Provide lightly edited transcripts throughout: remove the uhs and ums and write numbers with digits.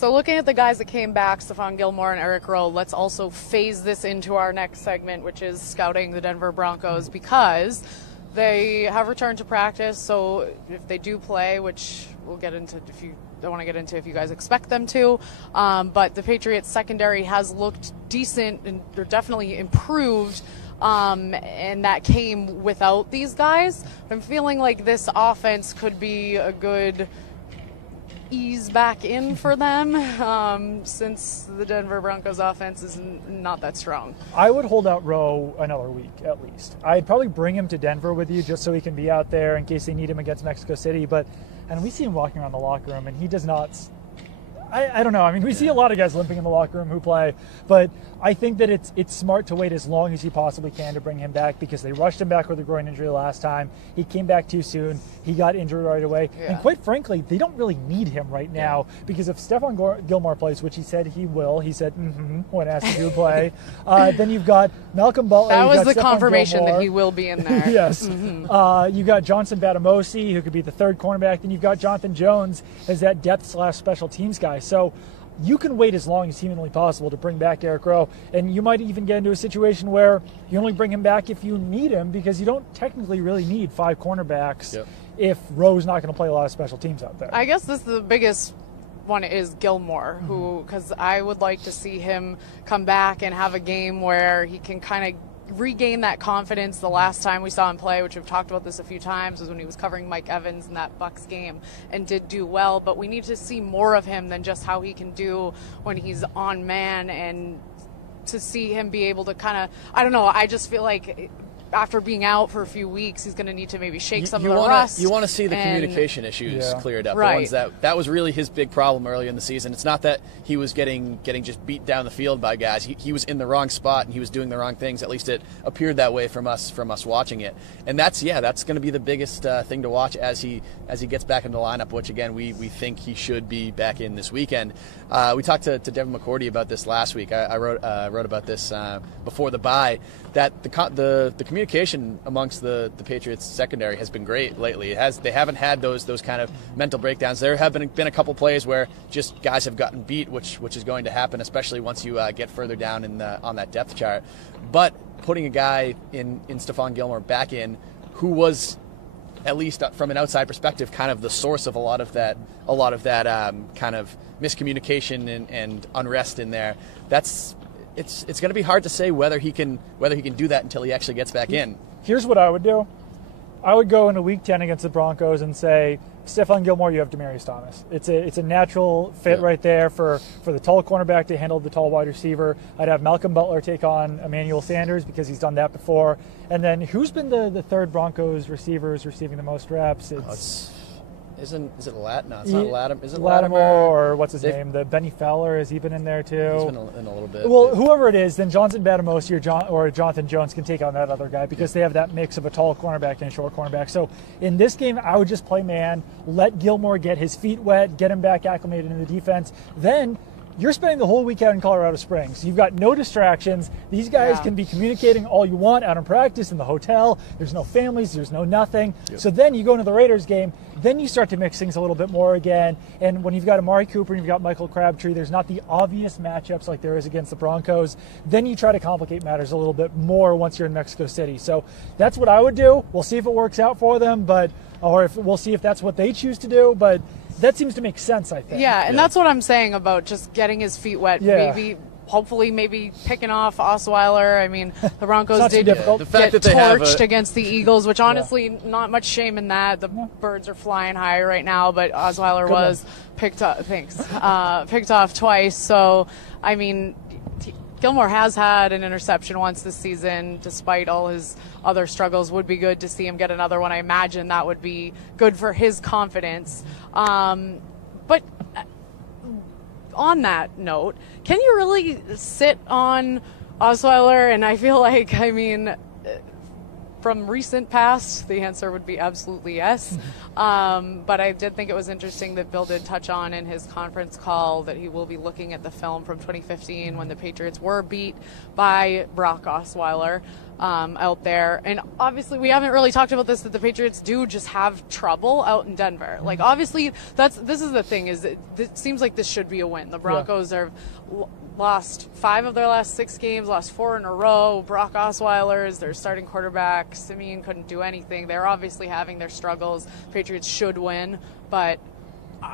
So looking at the guys that came back, Stephon Gilmore and Eric Rowe, let's also phase this into our next segment, which is scouting the Denver Broncos, because they have returned to practice. So if they do play, which we'll get into if you don't want to get into if you guys expect them to, but the Patriots secondary has looked decent and they're definitely improved, and that came without these guys. I'm feeling like this offense could be a good ease back in for them, since the Denver Broncos offense is not that strong. I would hold out Rowe another week at least. I'd probably bring him to Denver with you just so he can be out there in case they need him against Mexico City. And we see him walking around the locker room and he does not. I don't know. I mean, we see a lot of guys limping in the locker room who play, but I think that it's smart to wait as long as you possibly can to bring him back, because they rushed him back with a groin injury last time. He came back too soon. He got injured right away. Yeah. And quite frankly, they don't really need him right now, because if Stephon Gilmore plays, which he said he will, he said when asked to play, then you've got Malcolm Butler. That was the Stephon confirmation Gilmore. that he will be in there. Yes. You've got Johnson Batamosi, who could be the third cornerback. Then you've got Jonathan Jones as that depth/special teams guy. So you can wait as long as humanly possible to bring back Eric Rowe, and you might even get into a situation where you only bring him back if you need him, because you don't technically really need 5 cornerbacks if Rowe's not going to play a lot of special teams out there. I guess this is the biggest one is Gilmore, who, because I would like to see him come back and have a game where he can kind of regain that confidence. The last time we saw him play, which we've talked about this a few times, was when he was covering Mike Evans in that Bucs game and did do well. But we need to see more of him than just how he can do when he's on man, and to see him be able to kind of, I don't know, I just feel like after being out for a few weeks, he's going to need to maybe shake some of the rust. You want to see the communication issues cleared up. Right. The ones that was really his big problem early in the season. It's not that he was getting just beat down the field by guys. He was in the wrong spot and he was doing the wrong things. At least it appeared that way from us watching it. And that's going to be the biggest thing to watch as he gets back in the lineup, which again we think he should be back in this weekend. We talked to Devin McCourty about this last week. I wrote about this before the bye, that the communication amongst the Patriots secondary has been great lately. They haven't had those kind of mental breakdowns. There have been a couple plays where just guys have gotten beat, which is going to happen, especially once you get further down on that depth chart. But putting a guy in Stephon Gilmore back in, who was, at least from an outside perspective, kind of the source of a lot of that kind of miscommunication and unrest in there. It's going to be hard to say whether he can do that until he actually gets back in. Here's what I would do. I would go into Week 10 against the Broncos and say, Stephon Gilmore, you have Demaryius Thomas. It's a natural fit right there for the tall cornerback to handle the tall wide receiver. I'd have Malcolm Butler take on Emmanuel Sanders because he's done that before. And then who's been the third Broncos receivers receiving the most reps? Is it Lattimore? No, it's not Lattimore. Is it Lattimore, or what's his name? The Benny Fowler, has he been in there too? He's been in a little bit. Well, whoever it is, then Johnson Batamosi or Jonathan Jones can take on that other guy because they have that mix of a tall cornerback and a short cornerback. So in this game, I would just play man, let Gilmore get his feet wet, get him back acclimated in the defense. Then you're spending the whole week out in Colorado Springs. You've got no distractions. These guys can be communicating all you want out in practice, in the hotel. There's no families. There's no nothing. Yep. So then you go into the Raiders game. Then you start to mix things a little bit more again. And when you've got Amari Cooper and you've got Michael Crabtree, there's not the obvious matchups like there is against the Broncos. Then you try to complicate matters a little bit more once you're in Mexico City. So that's what I would do. We'll see if it works out for them, we'll see if that's what they choose to do. But that seems to make sense, I think. Yeah, and that's what I'm saying about just getting his feet wet. Yeah. Hopefully picking off Osweiler. I mean, the Broncos did get torched against the Eagles, which honestly, not much shame in that. The birds are flying high right now, but Osweiler was picked off twice. So, I mean, Gilmore has had an interception once this season, despite all his other struggles. Would be good to see him get another one. I imagine that would be good for his confidence. But on that note, can you really sit on Osweiler? And I feel like, from recent past, the answer would be absolutely yes. But I did think it was interesting that Bill did touch on in his conference call that he will be looking at the film from 2015 when the Patriots were beat by Brock Osweiler. out there. And obviously we haven't really talked about this, that the Patriots do just have trouble out in Denver. Like, obviously this is the thing, is it seems like this should be a win. The Broncos are lost 5 of their last 6 games, lost 4 in a row. Brock Osweiler is their starting quarterback. Simeon couldn't do anything. They're obviously having their struggles. Patriots should win, but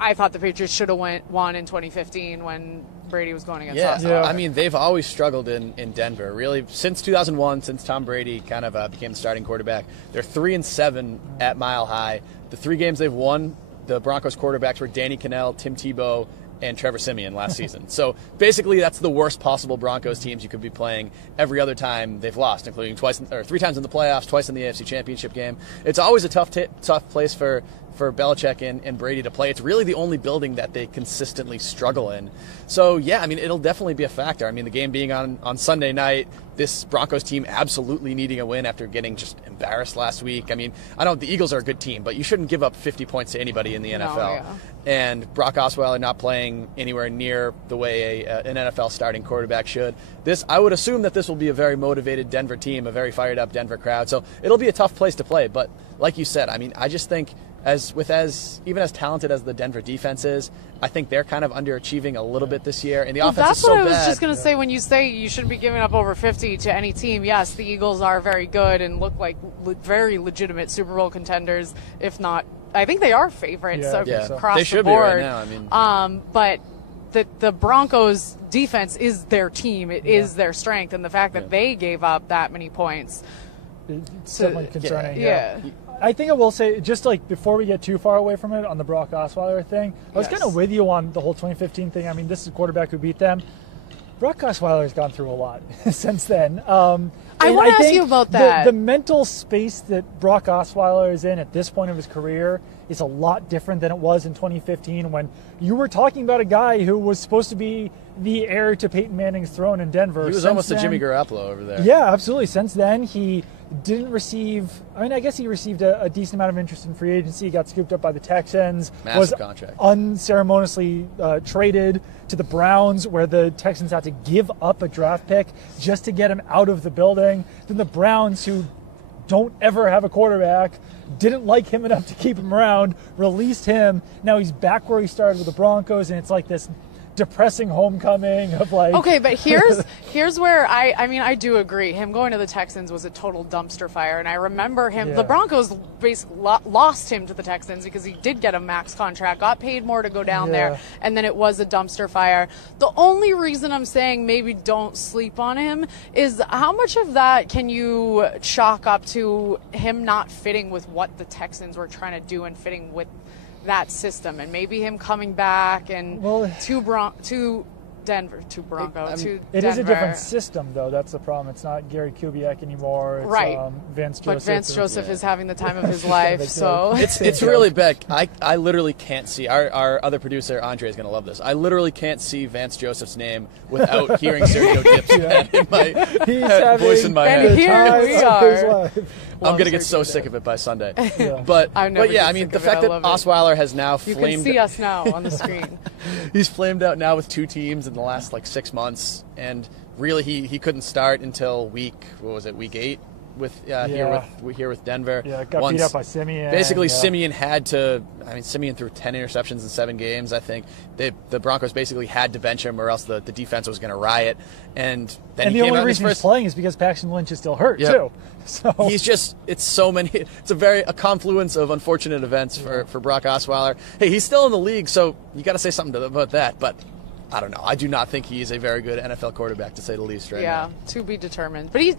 I thought the Patriots should have won in 2015 when Brady was going against us. Yeah, I mean, they've always struggled in Denver. Really, since 2001, since Tom Brady kind of became the starting quarterback, they're 3-7 at Mile High. The 3 games they've won, the Broncos quarterbacks were Danny Cannell, Tim Tebow, and Trevor Siemian last season. So basically, that's the worst possible Broncos teams you could be playing every other time they've lost, including 3 times in the playoffs, twice in the AFC Championship game. It's always a tough place for Belichick and Brady to play. It's really the only building that they consistently struggle in. So, yeah, I mean, it'll definitely be a factor. I mean, the game being on Sunday night, this Broncos team absolutely needing a win after getting just embarrassed last week. I mean, I know the Eagles are a good team, but you shouldn't give up 50 points to anybody in the NFL. Yeah. And Brock Osweiler not playing anywhere near the way an NFL starting quarterback should. I would assume that this will be a very motivated Denver team, a very fired up Denver crowd. So it'll be a tough place to play. But like you said, I mean, I just think even as talented as the Denver defense is, I think they're kind of underachieving a little bit this year, and the offense is so bad. That's what I was just going to say. When you say you shouldn't be giving up over 50 to any team, yes, the Eagles are very good and look like very legitimate Super Bowl contenders, if not, I think they are favorites across they should the board. be right now. I mean, but the Broncos defense is their team. It is their strength, and the fact that they gave up that many points, it's definitely concerning. Yeah. I think I will say, just like before we get too far away from it on the Brock Osweiler thing, I was kind of with you on the whole 2015 thing. I mean, this is a quarterback who beat them. Brock Osweiler has gone through a lot since then. I want to ask you about that. The mental space that Brock Osweiler is in at this point of his career is a lot different than it was in 2015 when you were talking about a guy who was supposed to be the heir to Peyton Manning's throne in Denver. He was almost a Jimmy Garoppolo over there. Yeah, absolutely. Since then, he didn't receive, I mean, I guess he received a decent amount of interest in free agency. He got scooped up by the Texans. Massive contract. Unceremoniously traded to the Browns, where the Texans had to give up a draft pick just to get him out of the building. Then the Browns, who don't ever have a quarterback, didn't like him enough to keep him around, released him. Now he's back where he started with the Broncos, and it's like this depressing homecoming of like. Okay, but here's where I do agree. Him going to the Texans was a total dumpster fire, and I remember him. The Broncos basically lost him to the Texans because he did get a max contract, got paid more to go down there, and then it was a dumpster fire. The only reason I'm saying maybe don't sleep on him is how much of that can you chalk up to him not fitting with what the Texans were trying to do and fitting with that system, and maybe him coming back and to Denver, to Broncos, to It Denver. is a different system, though. That's the problem. It's not Gary Kubiak anymore. It's, right. Vance Joseph. But Vance Joseph is having the time of his life, so it's really bad. I literally can't see. Our other producer Andre is going to love this. I literally can't see Vance Joseph's name without hearing Sergio Dip's in my voice in my head. And here we are. I'm going to get so sick of it by Sunday. Yeah. But yeah, I mean, the fact that Osweiler has now flamed. You can see us now on the screen. He's flamed out now with 2 teams in the last 6 months, and really he couldn't start until week 8 here with Denver. Yeah, got beat up by Simeon. Basically, Simeon had to. I mean, Simeon threw 10 interceptions in 7 games. I think the Broncos basically had to bench him, or else the defense was going to riot. And then the only reason he's playing is because Paxton Lynch is still hurt too. So he's just it's a confluence of unfortunate events for Brock Osweiler. Hey, he's still in the league, so you got to say something about that, but. I don't know. I do not think he is a very good NFL quarterback, to say the least, right now. Yeah, to be determined. But he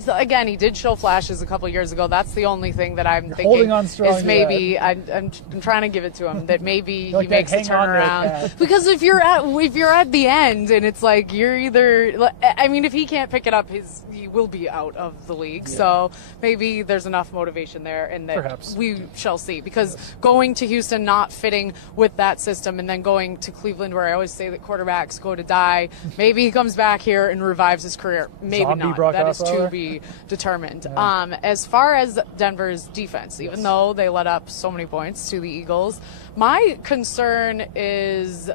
did show flashes a couple years ago. That's the only thing that I'm thinking holding on strong is maybe I'm trying to give it to him that maybe he makes a turnaround. Because if you're at the end and it's like you're either, I mean, if he can't pick it up, he will be out of the league. Yeah. So maybe there's enough motivation there, and that perhaps we shall see. Because going to Houston, not fitting with that system, and then going to Cleveland, where I always say that quarterbacks go to die. Maybe he comes back here and revives his career. Maybe not. That is to be determined. Yeah. As far as Denver's defense, even though they let up so many points to the Eagles, my concern is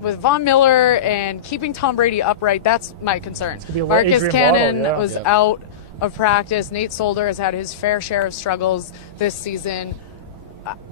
with Von Miller and keeping Tom Brady upright. That's my concern. Marcus Cannon was out of practice. Nate Solder has had his fair share of struggles this season.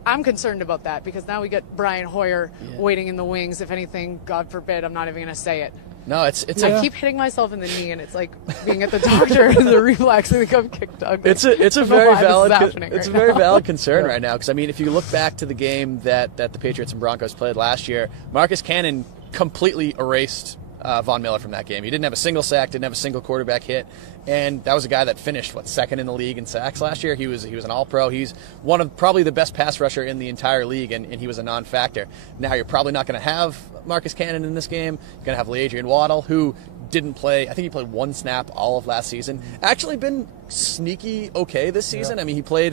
I'm concerned about that because now we got Brian Hoyer waiting in the wings. If anything, God forbid, I'm not even going to say it. No, it's I keep hitting myself in the knee, and it's like being at the doctor and the reflex. I think I'm kicked ugly. It's a very valid concern right now, because I mean, if you look back to the game that the Patriots and Broncos played last year, Marcus Cannon completely erased Von Miller from that game. He didn't have a single sack, didn't have a single quarterback hit, and that was a guy that finished second in the league in sacks last year. He was an All-Pro. He's one of probably the best pass rusher in the entire league, and he was a non-factor. Now you're probably not going to have Marcus Cannon in this game. You're going to have Adrian Waddle, who didn't play. I think he played one snap all of last season. Actually been sneaky okay this season. I mean, he played.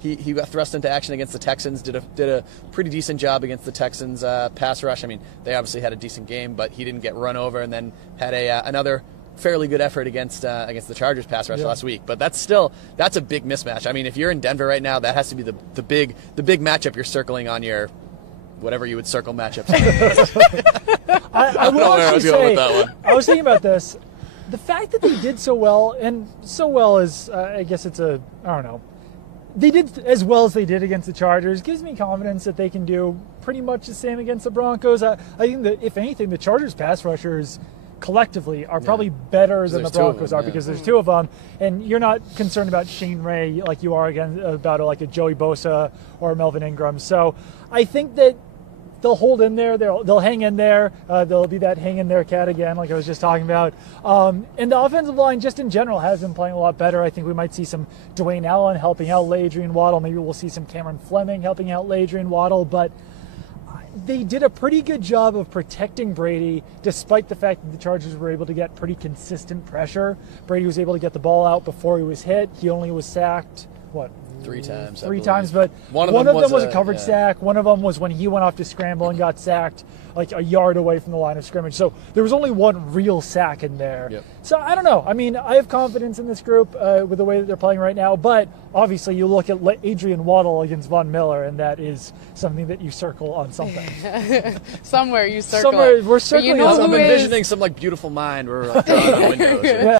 He got thrust into action against the Texans. Did a pretty decent job against the Texans pass rush. I mean, they obviously had a decent game, but he didn't get run over, and then had another fairly good effort against the Chargers pass rush last week. But that's a big mismatch. I mean, if you're in Denver right now, that has to be the big matchup you're circling on your whatever you would circle matchups. I will actually say, I was thinking about this. The fact that they did so well, and so well is, I guess it's I don't know. They did as well as they did against the Chargers gives me confidence that they can do pretty much the same against the Broncos. I think that, if anything, the Chargers pass rushers collectively are probably better than the Broncos are, because there's two of them, and you're not concerned about Shane Ray like you are about like a Joey Bosa or Melvin Ingram. So I think that they'll hold in there. They'll hang in there. They'll be that hang in there cat again, like I was just talking about. And the offensive line, just in general, has been playing a lot better. I think we might see some Dwayne Allen helping out Adrian Waddle. Maybe we'll see some Cameron Fleming helping out Adrian Waddle. But they did a pretty good job of protecting Brady, despite the fact that the Chargers were able to get pretty consistent pressure. Brady was able to get the ball out before he was hit. He only was sacked, three times, but one of them was a coverage sack. One of them was when he went off to scramble and got sacked like a yard away from the line of scrimmage. So there was only one real sack in there. Yep. So I don't know. I mean, I have confidence in this group with the way that they're playing right now. But obviously, you look at Adrian Waddle against Von Miller, and that is something that you circle on something. Somewhere you circle. Somewhere we're circling. I'm envisioning some beautiful mind. We're drawing on windows. Yeah.